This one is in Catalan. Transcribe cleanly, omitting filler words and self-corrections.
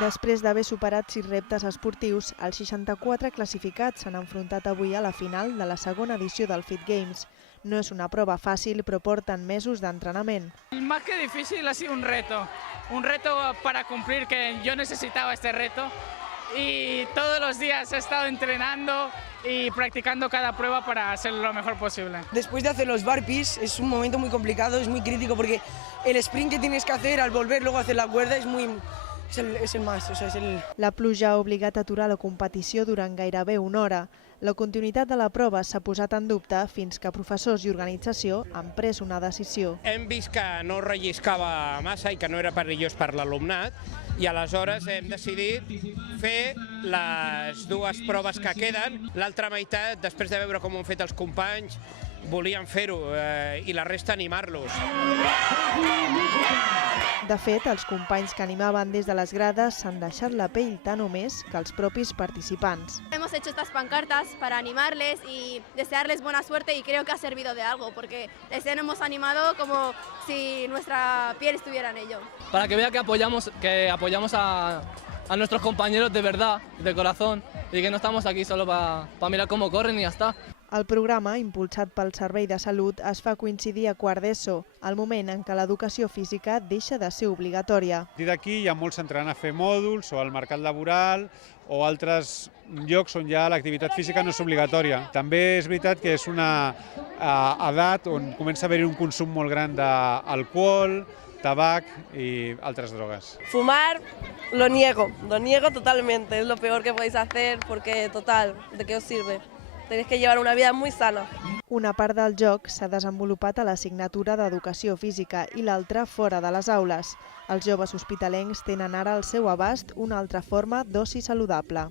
Després d'haver superat 6 reptes esportius, els 64 classificats s'han enfrontat avui a la final de la segona edició del Fit Games. No es una prueba fácil, pero portan meses de entrenamiento. Más que difícil ha sido un reto para cumplir, que yo necesitaba este reto y todos los días he estado entrenando y practicando cada prueba para hacerlo lo mejor posible. Después de hacer los burpees es un momento muy complicado, es muy crítico porque el sprint que tienes que hacer al volver luego a hacer la cuerda es el más, La pluja ha obligat a aturar la competició durant gairebé una hora. La continuïtat de la prova s'ha posat en dubte fins que professors i organització han pres una decisió. Hem vist que no relliscava massa i que no era perillós per l'alumnat i aleshores hem decidit fer les dues proves que queden. L'altra meitat, després de veure com ho han fet els companys, volien fer-ho i la resta animar-los. De fet, els companys que animaven des de les grades s'han deixat la pell tant o més que els propis participants. Hemos hecho estas pancartas para animarles y desearles buena suerte y creo que ha servido de algo porque les hemos animado como si nuestra piel estuviera en ello. Para que vea que apoyamos a nuestros compañeros de verdad, de corazón, y que no estamos aquí solo para mirar cómo corren y ya está. El programa, impulsat pel Servei de Salut, es fa coincidir a quart d'ESO, el moment en què l'educació física deixa de ser obligatòria. A partir d'aquí hi ha molts entrant a fer mòduls o al mercat laboral o altres llocs on ja l'activitat física no és obligatòria. També és veritat que és una edat on comença a haver-hi un consum molt gran d'alcohol, tabac y otras drogas. Fumar lo niego totalmente, es lo peor que podéis hacer porque total, ¿de qué os sirve? Tenéis que llevar una vida muy sana. Una part del joc s'ha desenvolupat a l'assignatura d'Educació Física i l'altra fora de les aules. Els joves hospitalencs tenen ara al seu abast una altra forma d'oci saludable.